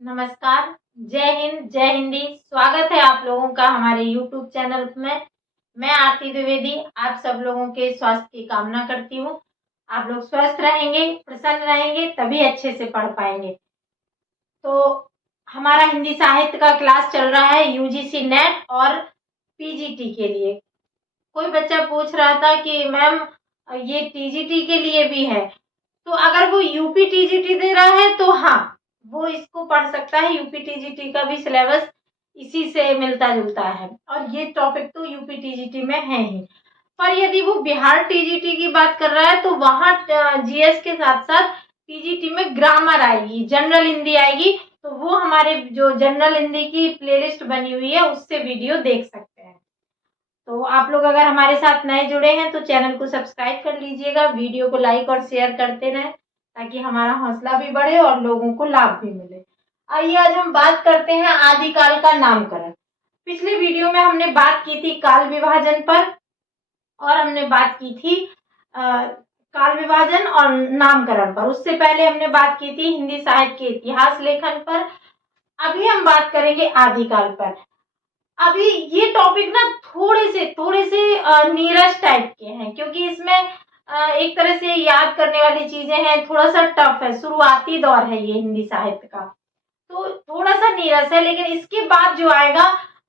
नमस्कार, जय हिंद, जय हिंदी। स्वागत है आप लोगों का हमारे YouTube चैनल में। मैं आरती द्विवेदी आप सब लोगों के स्वास्थ्य की कामना करती हूँ। आप लोग स्वस्थ रहेंगे, प्रसन्न रहेंगे, तभी अच्छे से पढ़ पाएंगे। तो हमारा हिंदी साहित्य का क्लास चल रहा है यूजीसी नेट और पीजीटी के लिए। कोई बच्चा पूछ रहा था कि मैम ये टीजीटी के लिए भी है, तो अगर वो यूपी टीजीटी दे रहा है तो हाँ, वो इसको पढ़ सकता है। यूपी टीजीटी का भी सिलेबस इसी से मिलता जुलता है और ये टॉपिक तो यूपी टीजीटी में है ही। पर यदि वो बिहार टीजीटी की बात कर रहा है तो वहाँ जीएस के साथ साथ टीजीटी में ग्रामर आएगी, जनरल हिंदी आएगी। तो वो हमारे जो जनरल हिंदी की प्लेलिस्ट बनी हुई है उससे वीडियो देख सकते हैं। तो आप लोग अगर हमारे साथ नए जुड़े हैं तो चैनल को सब्सक्राइब कर लीजिएगा, वीडियो को लाइक और शेयर करते रहें ताकि हमारा हौसला भी बढ़े और लोगों को लाभ भी मिले। आइए आज हम बात करते हैं आदिकाल का नामकरण। पिछले वीडियो में हमने बात की थी काल विभाजन पर और हमने बात की थी काल विभाजन और नामकरण पर। उससे पहले हमने बात की थी हिंदी साहित्य के इतिहास लेखन पर। अभी हम बात करेंगे आदिकाल पर। अभी ये टॉपिक ना थोड़े से नीरस टाइप के हैं क्योंकि इसमें एक तरह से याद करने वाली चीजें हैं, थोड़ा सा टफ है, शुरुआती दौर है ये हिंदी साहित्य का, तो थोड़ा सा नीरस है। लेकिन इसके बाद जो आएगा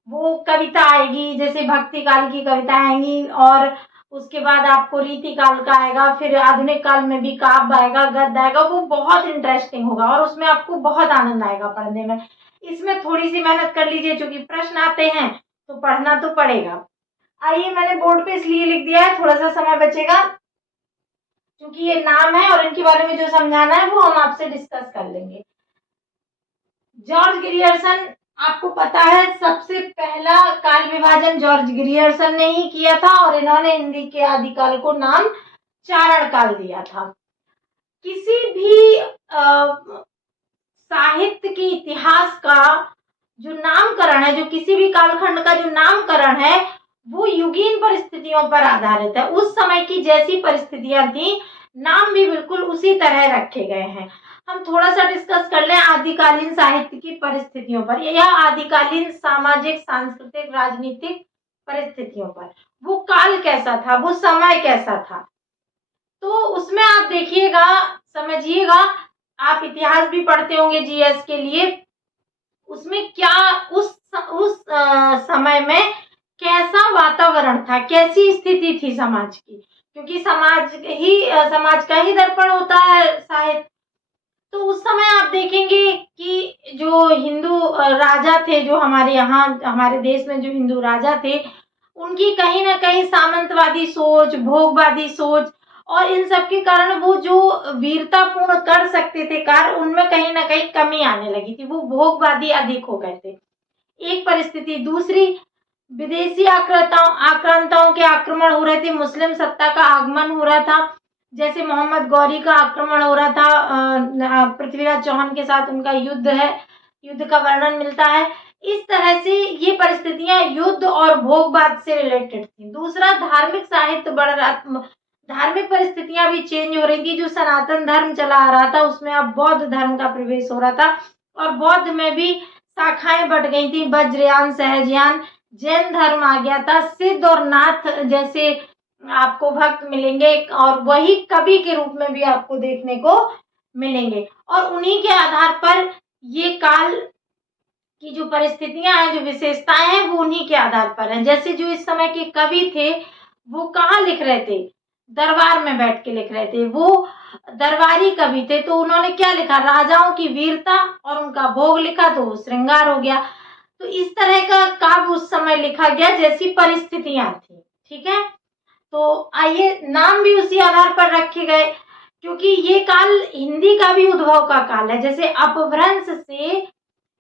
वो कविता आएगी, जैसे भक्ति काल की कविता आएंगी और उसके बाद आपको रीति काल का आएगा, फिर आधुनिक काल में भी काव्य आएगा, गद्य आएगा। वो बहुत इंटरेस्टिंग होगा और उसमें आपको बहुत आनंद आएगा पढ़ने में। इसमें थोड़ी सी मेहनत कर लीजिए, क्योंकि प्रश्न आते हैं तो पढ़ना तो पड़ेगा। आइए, मैंने बोर्ड पे इसलिए लिख दिया है, थोड़ा सा समय बचेगा क्योंकि ये नाम है और इनके बारे में जो समझाना है वो हम आपसे डिस्कस कर लेंगे। जॉर्ज ग्रियर्सन, आपको पता है सबसे पहला काल विभाजन जॉर्ज ग्रियर्सन ने ही किया था और इन्होंने हिंदी के आदिकाल को नाम चारण काल दिया था। किसी भी साहित्य के इतिहास का जो नामकरण है, जो किसी भी कालखंड का जो नामकरण है, वो युगीन परिस्थितियों पर आधारित है। उस समय की जैसी परिस्थितियां थी, नाम भी बिल्कुल उसी तरह रखे गए हैं। हम थोड़ा सा डिस्कस कर लें आदिकालीन साहित्य की परिस्थितियों पर या आदिकालीन सामाजिक, सांस्कृतिक, राजनीतिक परिस्थितियों पर। वो काल कैसा था, वो समय कैसा था, तो उसमें आप देखिएगा, समझिएगा। आप इतिहास भी पढ़ते होंगे जीएस के लिए, उसमें क्या उस समय में कैसा वातावरण था, कैसी स्थिति थी समाज की, क्योंकि समाज का ही दर्पण होता है साहित्य। तो उस समय आप देखेंगे कि जो हिंदू राजा थे, जो हमारे यहाँ हमारे देश में जो हिंदू राजा थे, उनकी कहीं ना कहीं सामंतवादी सोच, भोगवादी सोच और इन सब के कारण वो जो वीरतापूर्ण कर सकते थे कार्य, उनमें कहीं ना कहीं कमी आने लगी थी। वो भोगवादी अधिक हो गए थे, एक परिस्थिति। दूसरी, विदेशी आक्रांताओं के आक्रमण हो रहे थे, मुस्लिम सत्ता का आगमन हो रहा था, जैसे मोहम्मद गौरी का आक्रमण हो रहा था, पृथ्वीराज चौहान के साथ उनका युद्ध है, युद्ध का वर्णन मिलता है। इस तरह से ये परिस्थितियां युद्ध और भोगवाद से रिलेटेड थी। दूसरा, धार्मिक साहित्य बढ़ रहा, धार्मिक परिस्थितियां भी चेंज हो रही थी। जो सनातन धर्म चला आ रहा था उसमें अब बौद्ध धर्म का प्रवेश हो रहा था और बौद्ध में भी शाखाएं बढ़ गई थी, वज्रयान, सहजयान, जैन धर्म आ गया था, सिद्ध और नाथ जैसे आपको भक्त मिलेंगे और वही कवि के रूप में भी आपको देखने को मिलेंगे। और उन्हीं के आधार पर ये काल की जो परिस्थितियां हैं, जो विशेषताएं हैं, वो उन्हीं के आधार पर हैं। जैसे जो इस समय के कवि थे वो कहाँ लिख रहे थे, दरबार में बैठ के लिख रहे थे, वो दरबारी कवि थे। तो उन्होंने क्या लिखा, राजाओं की वीरता और उनका भोग लिखा, तो वो श्रृंगार हो गया। तो इस तरह का काव्य उस समय लिखा गया जैसी परिस्थितियां थी। ठीक है, तो आइए, नाम भी उसी आधार पर रखे गए क्योंकि ये काल हिंदी का भी उद्भव का काल है। जैसे अपभ्रंश से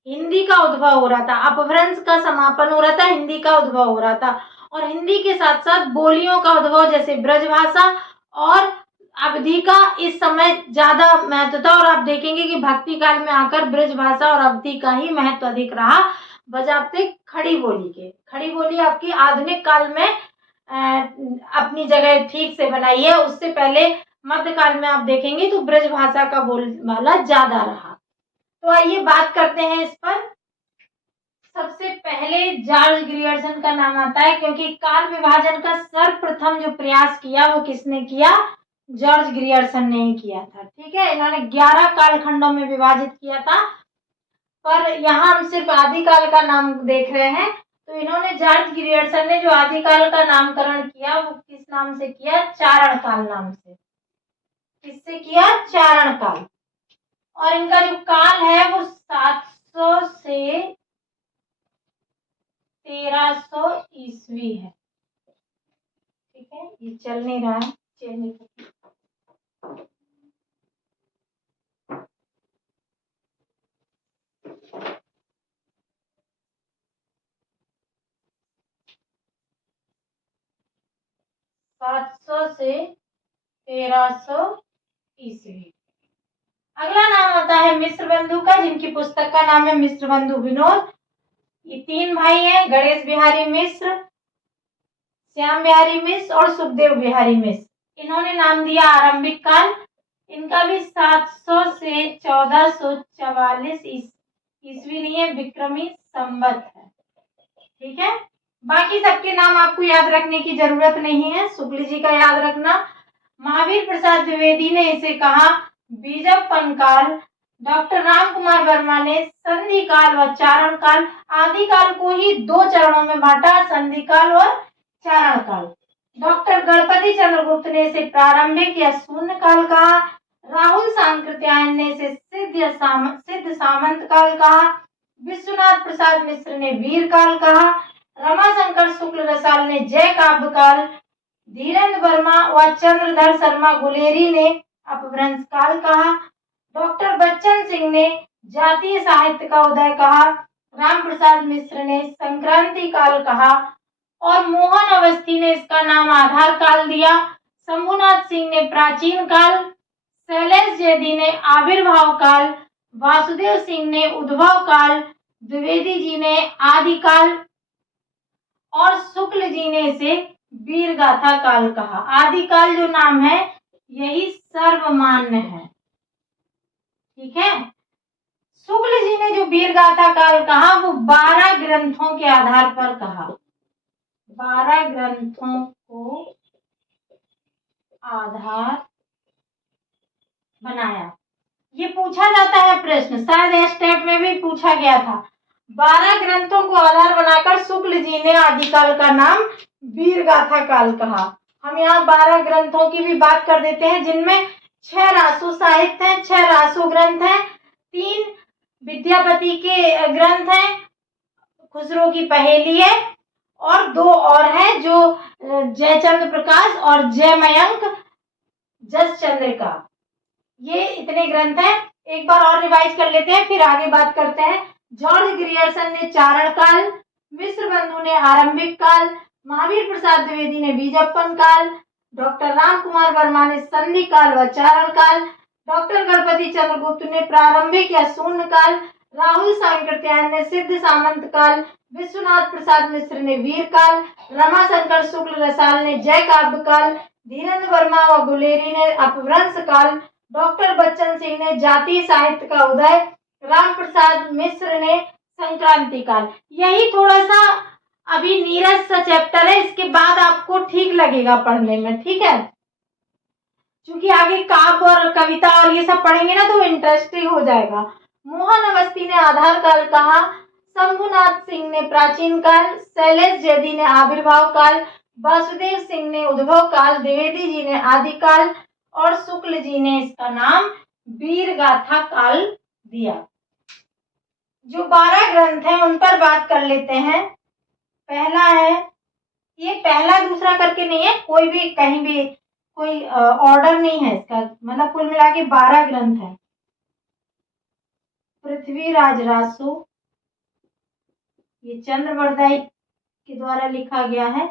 हिंदी का उद्भव हो रहा था, अपभ्रंश का समापन हो रहा था, हिंदी का उद्भव हो रहा था। और हिंदी के साथ साथ बोलियों का उद्भव, जैसे ब्रजभाषा और अवधी का इस समय ज्यादा महत्व था। और आप देखेंगे कि भक्ति काल में आकर ब्रजभाषा और अवधी का ही महत्व अधिक रहा, बजाते खड़ी बोली के। खड़ी बोली आपकी आधुनिक काल में अपनी जगह ठीक से बनाई है। उससे पहले मध्यकाल में आप देखेंगे तो ब्रजभाषा का बोलबाला ज्यादा रहा। तो आइए बात करते हैं इस पर। सबसे पहले जॉर्ज ग्रियर्सन का नाम आता है, क्योंकि काल विभाजन का सर्वप्रथम जो प्रयास किया वो किसने किया? जॉर्ज ग्रियर्सन ने ही किया था। ठीक है, इन्होंने 11 कालखंडों में विभाजित किया था, पर यहाँ हम सिर्फ आदिकाल का नाम देख रहे हैं। तो इन्होंने जॉर्ज ग्रियर्सन ने जो आदिकाल का नामकरण किया वो किस नाम से किया? चारण काल नाम से। किससे किया? चारण काल। और इनका जो काल है वो 700 से 1300 ईस्वी है। ठीक है, ये चल नहीं रहा है, चेंज नहीं करते। सात सौ से 1300 ईस्वी। अगला नाम आता है मिश्र बंधु का, जिनकी पुस्तक का नाम है मिश्र बंधु विनोद। ये 3 भाई हैं, गणेश बिहारी मिश्र, श्याम बिहारी मिश्र और सुखदेव बिहारी मिश्र। इन्होंने नाम दिया आरंभिक काल। इनका भी 700 से 1444 ईस्वी नहीं है, विक्रमी संवत है। ठीक है, बाकी सबके नाम आपको याद रखने की जरूरत नहीं है, शुक्ल जी का याद रखना। महावीर प्रसाद द्विवेदी ने इसे कहा बीजपन काल। डॉक्टर राम कुमार वर्मा ने संधि काल व चारण काल, आदि काल को ही 2 चरणों में बांटा, संधि काल और चारण काल। डॉक्टर गणपति चंद्रगुप्त ने इसे प्रारंभिक या शून्य काल कहा। राहुल सांकृत्यायन ने इसे सिद्ध सामंत काल कहा। विश्वनाथ प्रसाद मिश्र ने वीर काल कहा। रमाशंकर शुक्ल रसाल ने जय काव्य काल। धीरेन्द्र वर्मा व चंद्रधर शर्मा गुलेरी ने अपभ्रंश काल कहा। डॉक्टर बच्चन सिंह ने जातीय साहित्य का उदय कहा। राम प्रसाद मिश्र ने संक्रांति काल कहा और मोहन अवस्थी ने इसका नाम आधार काल दिया। शंभुनाथ सिंह ने प्राचीन काल, शैलेश जैदी ने आविर्भाव काल, वासुदेव सिंह ने उद्भव काल, द्विवेदी जी ने आदि काल और शुक्ल जी ने इसे वीर गाथा काल कहा। आदि काल जो नाम है यही सर्वमान्य है। ठीक है, शुक्ल जी ने जो वीर गाथा काल कहा वो 12 ग्रंथों के आधार पर कहा। 12 ग्रंथों को आधार बनाया। ये पूछा जाता है प्रश्न, शायद स्टेट में भी पूछा गया था। 12 ग्रंथों को आधार बनाकर शुक्ल जी ने आदिकाल का नाम वीर गाथा काल कहा। हम यहाँ 12 ग्रंथों की भी बात कर देते हैं, जिनमें 6 रासो साहित्य हैं, 6 रासो ग्रंथ हैं, 3 विद्यापति के ग्रंथ हैं, खुसरो की पहेली है और 2 और हैं जो जयचंद्र प्रकाश और जयमयंक जसचंद्र का। ये इतने ग्रंथ हैं। एक बार और रिवाइज कर लेते हैं, फिर आगे बात करते हैं। जॉर्ज ग्रियर्सन ने चारण काल, मिश्र बंधु ने आरंभिक काल, महावीर प्रसाद द्विवेदी ने बीजप्पन काल, डॉक्टर राम कुमार वर्मा ने संधि काल व चारण काल, डॉक्टर गणपति चंद्रगुप्त ने प्रारंभिक या शून्य काल, राहुल सांकृत्यायन ने सिद्ध सामंत काल, विश्वनाथ प्रसाद मिश्र ने वीर काल, रमाशंकर शुक्ल रसाल ने जय काव्य काल, धीरेन्द्र वर्मा व गुलेरी ने अपभ्रंश काल, डॉक्टर बच्चन सिंह ने जातीय साहित्य का उदय, राम प्रसाद मिश्र ने संक्रांति काल। यही थोड़ा सा अभी नीरस सा चैप्टर है, इसके बाद आपको ठीक लगेगा पढ़ने में। ठीक है, क्योंकि आगे काव्य और कविता और ये सब पढ़ेंगे ना तो इंटरेस्टिंग हो जाएगा। मोहन अवस्थी ने आधार काल कहा, शंभुनाथ सिंह ने प्राचीन काल, शैलेश जैदी ने आविर्भाव काल, वासुदेव सिंह ने उद्भव काल, द्विवेदी जी ने आदि काल और शुक्ल जी ने इसका नाम वीर गाथा काल दिया। जो 12 ग्रंथ हैं उन पर बात कर लेते हैं। पहला है, ये पहला दूसरा करके नहीं है, कोई भी कहीं भी कोई ऑर्डर नहीं है इसका, मतलब कुल मिला के 12 ग्रंथ है। पृथ्वीराज रासो, ये चंद्रवरदाई के द्वारा लिखा गया है,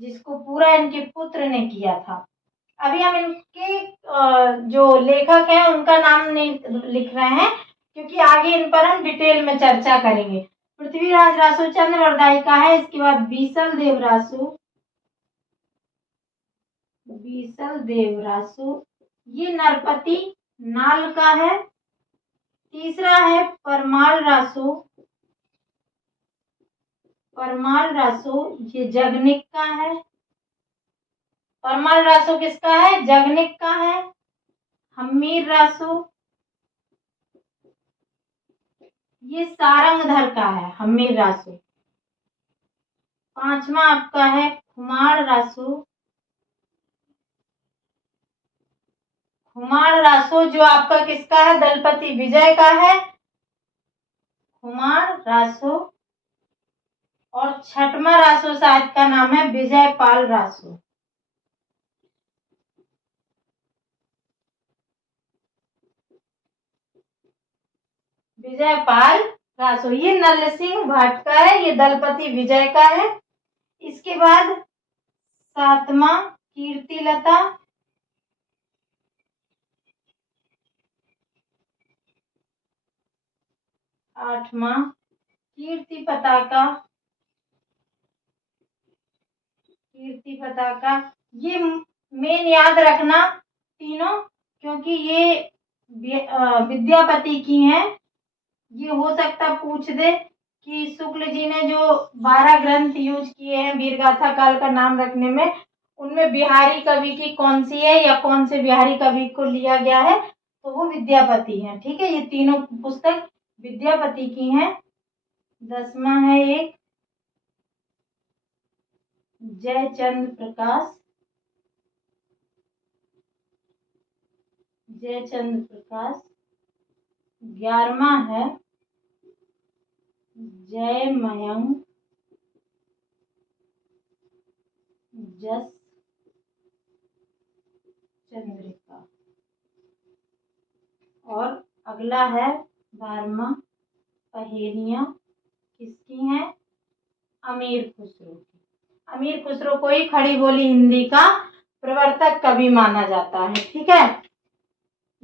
जिसको पूरा इनके पुत्र ने किया था। अभी हम इनके जो लेखक हैं उनका नाम नहीं लिख रहे हैं, क्योंकि आगे इन पर हम डिटेल में चर्चा करेंगे। पृथ्वीराज रासो चंद्रवरदाई का है। इसके बाद बीसल देव रासो, बीसल देव रासो ये नरपति नाल का है। तीसरा है परमाल रासो। परमाल रासो ये जगनिक का है। परमाल रासो किसका है? जगनिक का है। हम्मीर रासो ये सारंगधर का है। हम्मीर रासो। पांचवा आपका है खुमार रासो। खुमार रासो जो आपका किसका है? दलपति विजय का है। खुमार रासो। और छठवां रासो शायद का नाम है विजयपाल रासो। विजयपाल रासो ये नरसिंह भट्ट का है। ये दलपति विजय का है। इसके बाद सातवां कीर्तिलता। आठवां कीर्ति पताका। कीर्ति पताका ये मेन याद रखना तीनों, क्योंकि ये विद्यापति की हैं। ये हो सकता पूछ दे कि शुक्ल जी ने जो 12 ग्रंथ यूज किए हैं वीरगाथा काल का नाम रखने में, उनमें बिहारी कवि की कौन सी है या कौन से बिहारी कवि को लिया गया है, तो वो विद्यापति हैं। ठीक है, ये तीनों पुस्तक विद्यापति की हैं। 10वां है एक जयचंद्र प्रकाश। जयचंद्र प्रकाश। 11वां है जयमयंक जस चंद्रिका। और अगला है 12वां पहेलियां किसकी हैं? अमीर खुसरो की। अमीर खुसरो को ही खड़ी बोली हिंदी का प्रवर्तक कवि माना जाता है। ठीक है,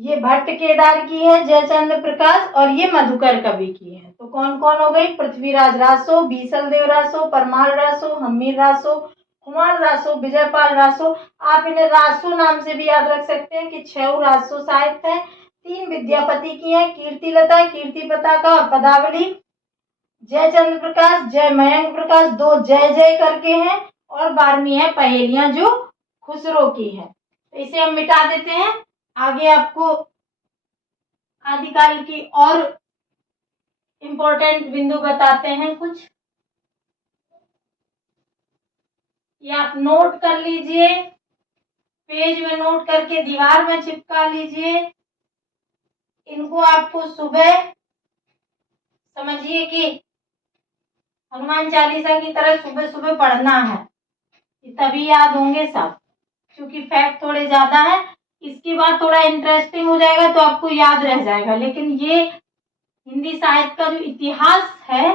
ये भट्ट केदार की है जयचंद्र प्रकाश, और ये मधुकर कवि की है। तो कौन कौन हो गई? पृथ्वीराज रासो, बीसल देव रासो, परमाल रासो, हम्मीर रासो, कुमार रासो, विजयपाल रासो। आप इन्हें रासो नाम से भी याद रख सकते हैं कि 6 रासो साहित्य है। 3 विद्यापति की है, कीर्तिलता, कीर्ति पताका और पदावली। जयचंद्र प्रकाश, जय मयंक प्रकाश, 2 जय जय करके हैं, और 12वीं है पहेलियां जो खुसरो की है। तो इसे हम मिटा देते हैं। आगे आपको आदिकाल की और इम्पोर्टेंट बिंदु बताते हैं कुछ, ये आप नोट कर लीजिए, पेज में नोट करके दीवार में चिपका लीजिए। इनको आपको सुबह समझिए कि हनुमान चालीसा की तरह सुबह सुबह पढ़ना है, तभी याद होंगे सब, क्योंकि फैक्ट थोड़े ज्यादा है। इसके बाद थोड़ा इंटरेस्टिंग हो जाएगा तो आपको याद रह जाएगा, लेकिन ये हिंदी साहित्य का जो इतिहास है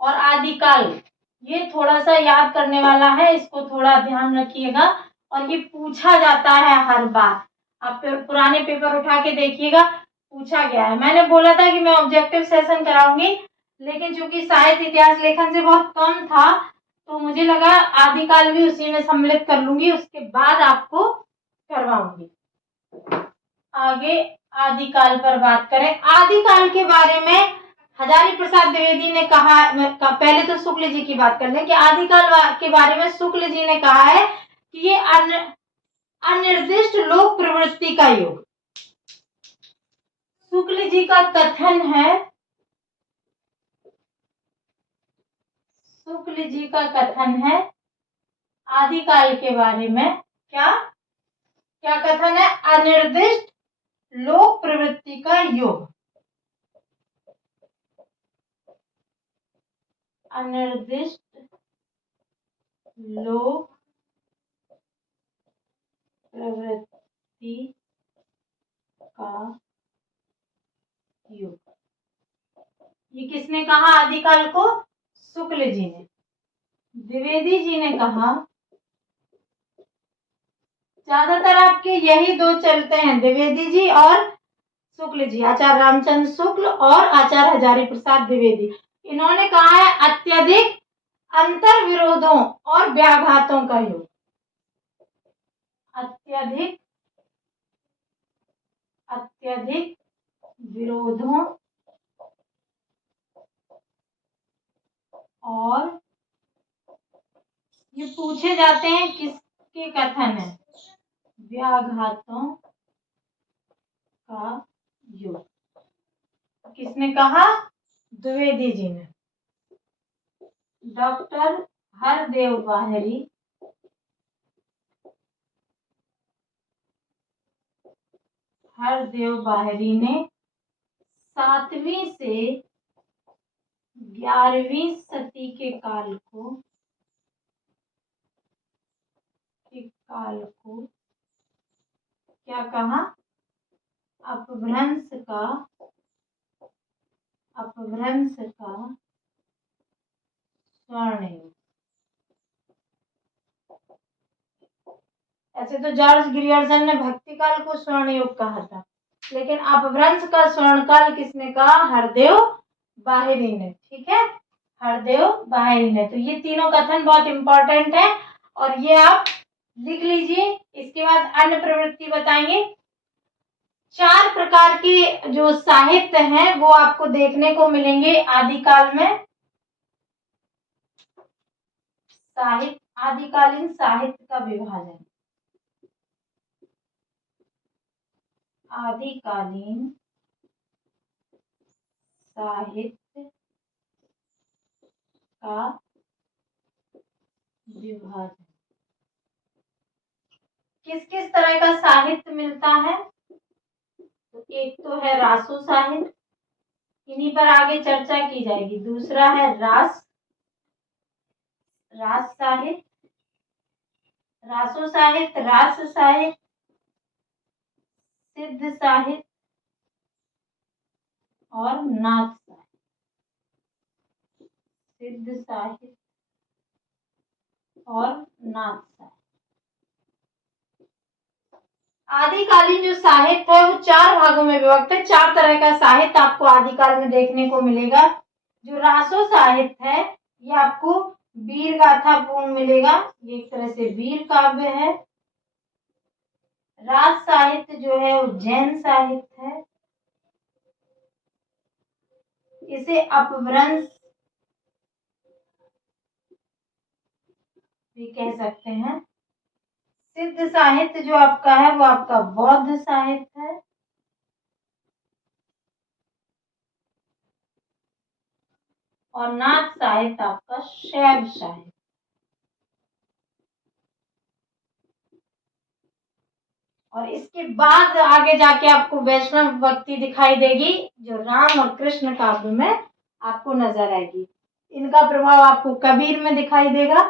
और आदिकाल, ये थोड़ा सा याद करने वाला है, इसको थोड़ा ध्यान रखिएगा। और ये पूछा जाता है हर बार, आप पुराने पेपर उठा के देखिएगा, पूछा गया है। मैंने बोला था कि मैं ऑब्जेक्टिव सेशन कराऊंगी, लेकिन चूंकि साहित्य इतिहास लेखन से बहुत कम था, तो मुझे लगा आदिकाल भी उसी में सम्मिलित कर लूंगी, उसके बाद आपको करवाऊंगी। आगे आदिकाल पर बात करें। आदिकाल के बारे में हजारी प्रसाद द्विवेदी ने कहा, पहले तो शुक्ल जी की बात कर लें कि आदिकाल के बारे में शुक्ल जी ने कहा है कि ये अनिर्दिष्ट लोक प्रवृत्ति का युग। शुक्ल जी का कथन है, शुक्ल जी का कथन है आदिकाल के बारे में, क्या क्या कथन है? अनिर्दिष्ट लोक प्रवृत्ति का युग। अनिर्दिष्ट लोक प्रवृत्ति का युग। ये किसने कहा आदिकाल को? शुक्ल जी ने। द्विवेदी जी ने कहा, ज्यादातर आपके यही दो चलते हैं, द्विवेदी जी और शुक्ल जी, आचार्य रामचंद्र शुक्ल और आचार्य हजारी प्रसाद द्विवेदी। इन्होंने कहा है अत्यधिक अंतर विरोधों और व्याघातों का युग। अत्यधिक विरोधों और ये पूछे जाते हैं किसके कथन है? व्याघातों का योग। किसने कहा? द्विवेदी जी ने। डॉक्टर हरदेव बाहरी ने 7वीं से 11वीं सदी के काल को क्या कहा? अपभ्रंश का स्वर्ण युग। ऐसे तो जॉर्ज ग्रियर्सन ने भक्ति काल को स्वर्ण युग कहा था, लेकिन अपभ्रंश का स्वर्ण काल किसने कहा? हरदेव बाहरी ने। ठीक है, हरदेव बाहरी ने। तो ये तीनों कथन बहुत इंपॉर्टेंट है और ये आप लिख लीजिए। इसके बाद अन्य प्रवृत्ति बताएंगे। 4 प्रकार के जो साहित्य हैं वो आपको देखने को मिलेंगे आदिकाल में। आदिकालीन साहित्य का विभाजन। आदिकालीन साहित्य का विभाजन। किस किस तरह का साहित्य मिलता है? तो एक तो है रासो साहित्य, इन्हीं पर आगे चर्चा की जाएगी। दूसरा है रास साहित्य, रासो साहित्य, रास साहित्य, सिद्ध साहित्य और नाथ साहित्य। सिद्ध साहित्य और नाथ साहित्य। आदिकालीन जो साहित्य है वो 4 भागों में विभक्त है। 4 तरह का साहित्य आपको आदिकाल में देखने को मिलेगा। जो रासो साहित्य है ये आपको वीर गाथा पूर्ण मिलेगा, ये एक तरह से वीर काव्य है। रास साहित्य जो है वो जैन साहित्य है, इसे अपभ्रंश भी कह सकते हैं। सिद्ध साहित्य जो आपका है वो आपका बौद्ध साहित्य है। और नाथ साहित्य आपका शैव साहित्य। और इसके बाद आगे जाके आपको वैष्णव भक्ति दिखाई देगी, जो राम और कृष्ण काव्य में आपको नजर आएगी। इनका प्रभाव आपको कबीर में दिखाई देगा।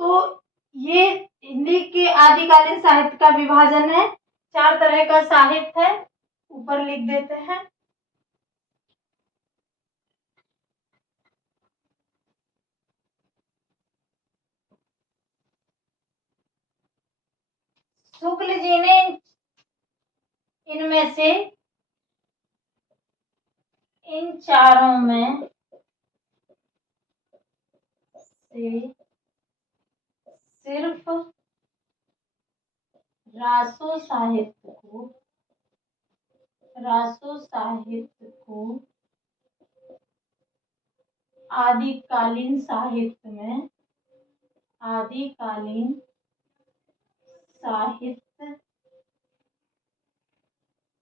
तो ये हिंदी के आदिकालीन साहित्य का विभाजन है। 4 तरह का साहित्य है, ऊपर लिख देते हैं। शुक्ल जी ने इनमें से इन चारों में से सिर्फ रासो साहित्य को आदिकालीन साहित्य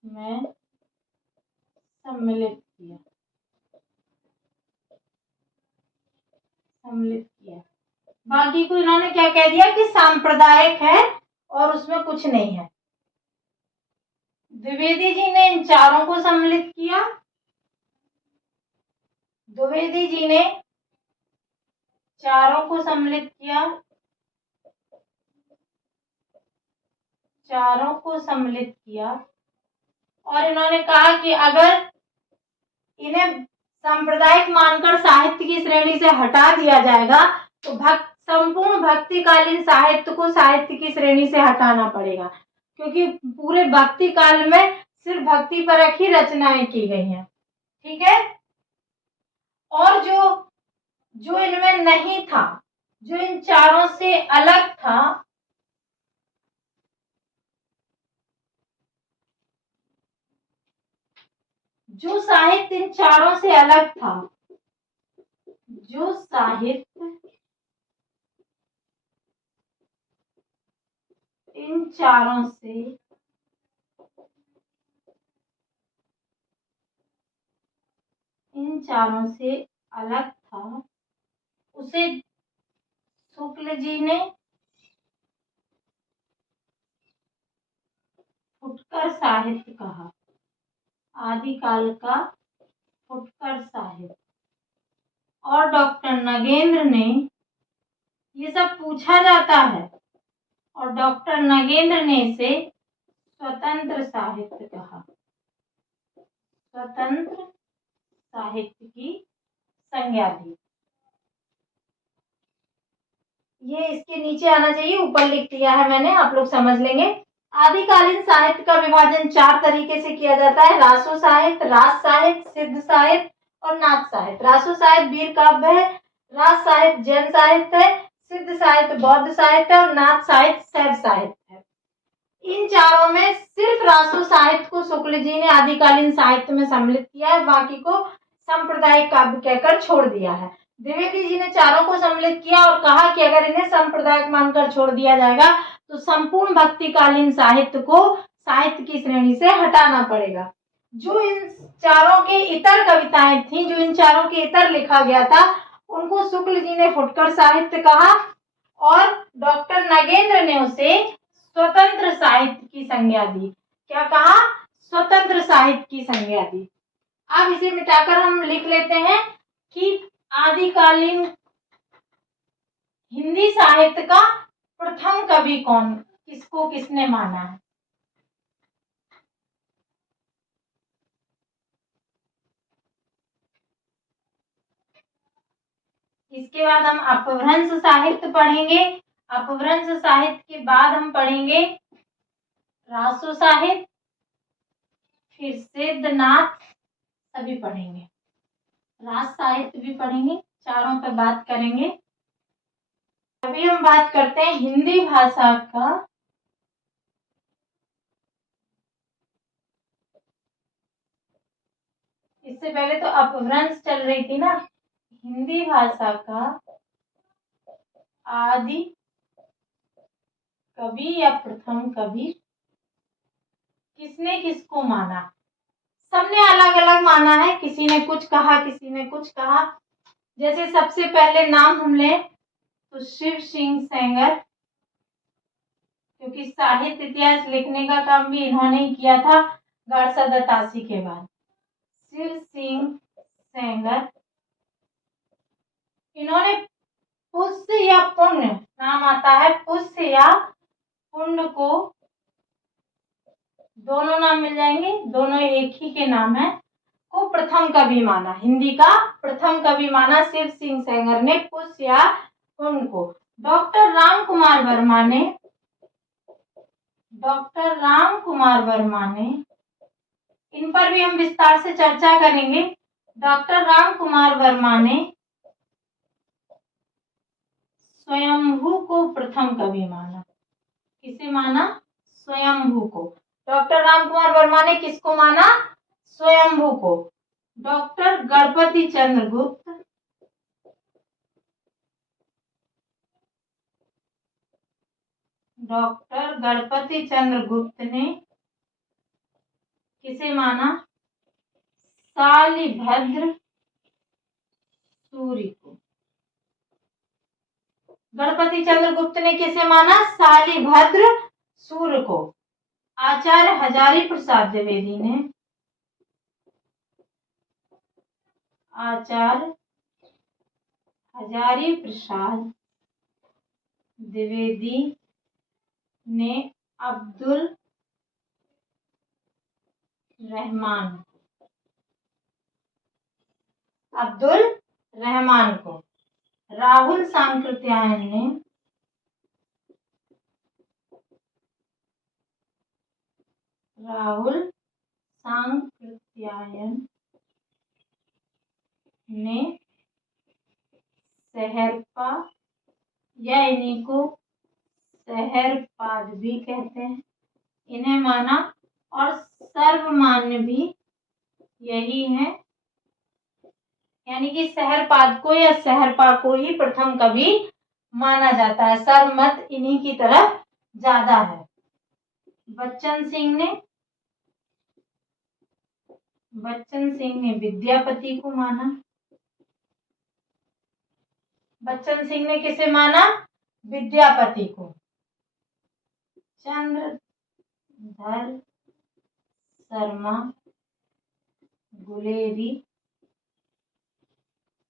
में सम्मिलित किया। बाकी को इन्होंने क्या कह दिया कि सांप्रदायिक है और उसमें कुछ नहीं है। द्विवेदी जी ने इन चारों को सम्मिलित किया। द्विवेदी जी ने चारों को सम्मिलित किया, और इन्होंने कहा कि अगर इन्हें सांप्रदायिक मानकर साहित्य की श्रेणी से हटा दिया जाएगा तो संपूर्ण भक्तिकालीन साहित्य को साहित्य की श्रेणी से हटाना पड़ेगा, क्योंकि पूरे भक्ति काल में सिर्फ भक्ति परक ही रचनाएं की गई हैं। ठीक है। और जो इनमें नहीं था, जो इन चारों से अलग था, जो साहित्य इन चारों से अलग था, जो साहित्य इन चारों से अलग था, उसे शुक्ल जी ने फुटकर साहित्य कहा। आदिकाल का फुटकर साहित्य। और डॉक्टर नगेंद्र ने, ये सब पूछा जाता है, और डॉक्टर नगेंद्र ने इसे स्वतंत्र साहित्य कहा। स्वतंत्र साहित्य की संज्ञा दी। ये इसके नीचे आना चाहिए, ऊपर लिख दिया है मैंने, आप लोग समझ लेंगे। आदिकालीन साहित्य का विभाजन 4 तरीके से किया जाता है। रासो साहित्य, रास साहित्य, सिद्ध साहित्य और नाथ साहित्य। रासो साहित्य वीर काव्य है, रास साहित्य जैन साहित्य है, सिद्ध साहित्य बौद्ध साहित्य और नाथ साहित्य शैव साहित्य है। इन चारों में सिर्फ रासो साहित्य को शुक्ल जी ने आदिकालीन साहित्य में सम्मिलित किया है, बाकी को सांप्रदायिक काव्य कहकर छोड़ दिया है। द्विवेदी जी ने चारों को सम्मिलित किया और कहा कि अगर इन्हें सांप्रदायिक मानकर छोड़ दिया जाएगा तो संपूर्ण भक्तिकालीन साहित्य को साहित्य की श्रेणी से हटाना पड़ेगा। जो इन चारों के इतर कविताएं थी, जो इन चारों के इतर लिखा गया था, उनको शुक्ल जी ने फुटकर साहित्य कहा और डॉक्टर नगेंद्र ने उसे स्वतंत्र साहित्य की संज्ञा दी। क्या कहा? स्वतंत्र साहित्य की संज्ञा दी। अब इसे मिटाकर हम लिख लेते हैं कि आदिकालीन हिंदी साहित्य का प्रथम कवि कौन, किसको किसने माना है। इसके बाद हम अपभ्रंश साहित्य पढ़ेंगे। अपभ्रंश साहित्य के बाद हम पढ़ेंगे रासो साहित्य, फिर सिद्ध नाथ सभी पढ़ेंगे, रास साहित्य भी पढ़ेंगे, चारों पर बात करेंगे। अभी हम बात करते हैं हिंदी भाषा का इससे पहले तो अपभ्रंश चल रही थी ना। हिंदी भाषा का आदि कवि या प्रथम कवि किसने किसको माना। सबने अलग अलग माना है, किसी ने कुछ कहा, किसी ने कुछ कहा। जैसे सबसे पहले नाम हम लें तो शिव सिंह सेंगर, क्योंकि साहित्य इतिहास लिखने का काम भी इन्होंने ही किया था गाड़सा दत्तासी के बाद। शिव सिंह सेंगर, इन्होंने पुष्य या पुण्य, नाम आता है पुष्य या पुण्य को, दोनों नाम मिल जाएंगे, दोनों एक ही के नाम है, को प्रथम कवि माना। हिंदी का प्रथम कवि माना शिव सिंह सेंगर ने पुष्य या पुण्य को। डॉक्टर राम कुमार वर्मा ने, इन पर भी हम विस्तार से चर्चा करेंगे। डॉक्टर राम कुमार वर्मा ने स्वयंभू को प्रथम कवि माना। किसे माना? स्वयंभू को। डॉक्टर राम कुमार वर्मा ने किसको माना? स्वयंभू को। डॉक्टर गणपति चंद्र गुप्त ने किसे माना? शालिभद्र सूरि को। गणपति चंद्र गुप्त ने किसे माना? शालिभद्र सूरि को। आचार्य हजारी प्रसाद द्विवेदी ने, आचार्य हजारी प्रसाद द्विवेदी ने अब्दुल रहमान को। राहुल सांकृत्यायन ने सहरपा, या इन्हीं को सहरपाद भी कहते हैं, इन्हें माना। और सर्वमान्य भी यही है, यानी कि सहरपाद को या सहरपा को ही प्रथम कवि माना जाता है। सर मत इन्हीं की तरफ ज्यादा है। बच्चन सिंह ने विद्यापति को माना। बच्चन सिंह ने किसे माना? विद्यापति को। चंद्रधर शर्मा गुलेरी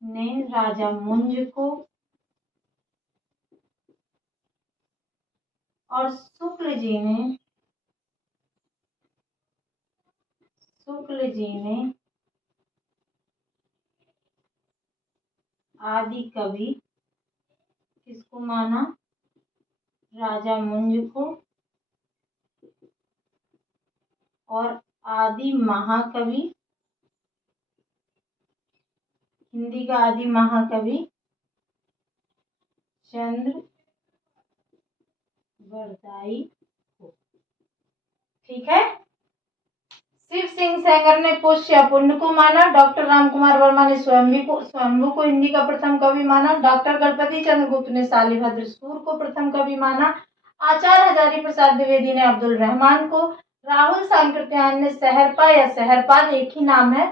ने राजा मुंज को और शुक्ल जी ने आदि कवि किसको माना? राजा मुंज को और आदि महाकवि, हिंदी का आदि महाकवि चंद्रवरदाई को। ठीक है। शिव सिंह सेंगर ने पुष्य या पुण्य को माना। डॉक्टर रामकुमार वर्मा ने स्वयंभू को हिंदी का प्रथम कवि माना। डॉक्टर गणपति चंद्र गुप्त ने शालिभद्र सूर को प्रथम कवि माना। आचार्य हजारी प्रसाद द्विवेदी ने अब्दुल रहमान को। राहुल सांकृत्यायन ने सहरपा या सहरपाद, एक ही नाम है।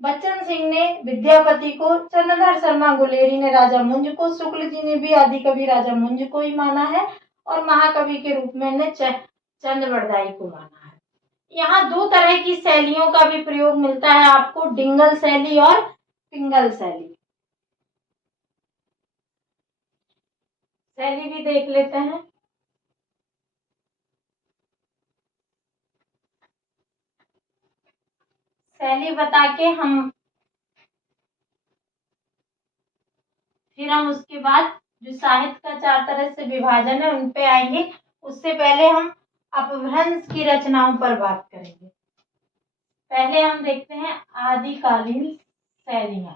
बच्चन सिंह ने विद्यापति को। चंद्रधर शर्मा गुलेरी ने राजा मुंज को। शुक्ल जी ने भी आदि कवि राजा मुंज को ही माना है और महाकवि के रूप में ने चंद्रवरदाई को माना है। यहाँ दो तरह की शैलियों का भी प्रयोग मिलता है आपको, डिंगल शैली और पिंगल शैली। शैली भी देख लेते हैं। शैली बता के फिर हम उसके बाद जो साहित्य का 4 तरह से विभाजन है उन पे आएंगे। उससे पहले हम अपभ्रंश की रचनाओं पर बात करेंगे। पहले हम देखते हैं आदिकालीन शैलियां।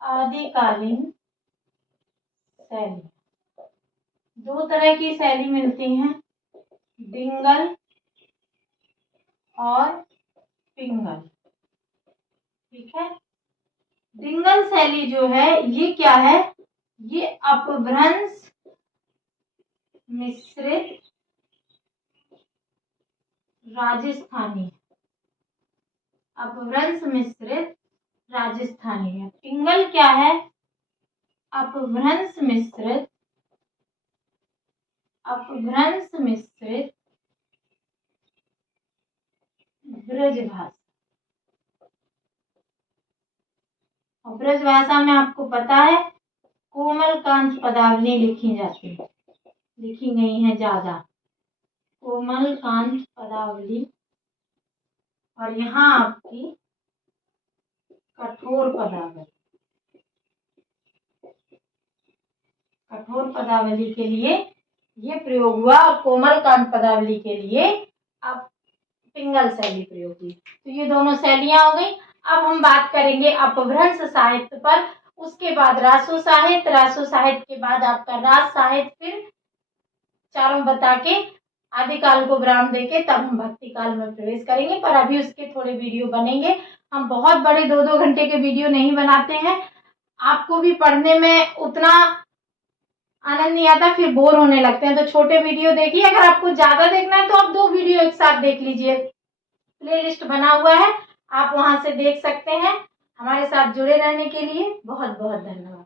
आदिकालीन शैली, 2 तरह की शैली मिलती हैं, डिंगल और पिंगल। ठीक है। डिंगल शैली जो है ये क्या है? ये अपभ्रंश मिश्रित राजस्थानी, अपभ्रंश मिश्रित राजस्थानी है। पिंगल क्या है? अपभ्रंश मिश्रित ब्रज भाषा। और ब्रज भाषा में आपको पता है कोमल कांत पदावली लिखी गई है ज्यादा, कोमल कांत पदावली। और यहाँ आपकी कठोर पदावली के लिए ये प्रयोग हुआ और कोमल कांत पदावली के लिए अब पिंगल शैली प्रयोग हुई। तो ये दोनों शैलियां हो गई। अब हम बात करेंगे अपभ्रंश साहित्य पर, उसके बाद रासो साहित्य के बाद आपका रास साहित्य, फिर चारों बता के आदिकाल को विराम देके तब हम भक्ति काल में प्रवेश करेंगे। पर अभी उसके थोड़े वीडियो बनेंगे। हम बहुत बड़े 2-2 घंटे के वीडियो नहीं बनाते हैं, आपको भी पढ़ने में उतना आनंद नहीं आता, फिर बोर होने लगते हैं। तो छोटे वीडियो देखिए। अगर आपको ज्यादा देखना है तो आप 2 वीडियो एक साथ देख लीजिए, प्लेलिस्ट बना हुआ है, आप वहां से देख सकते हैं। हमारे साथ जुड़े रहने के लिए बहुत बहुत धन्यवाद।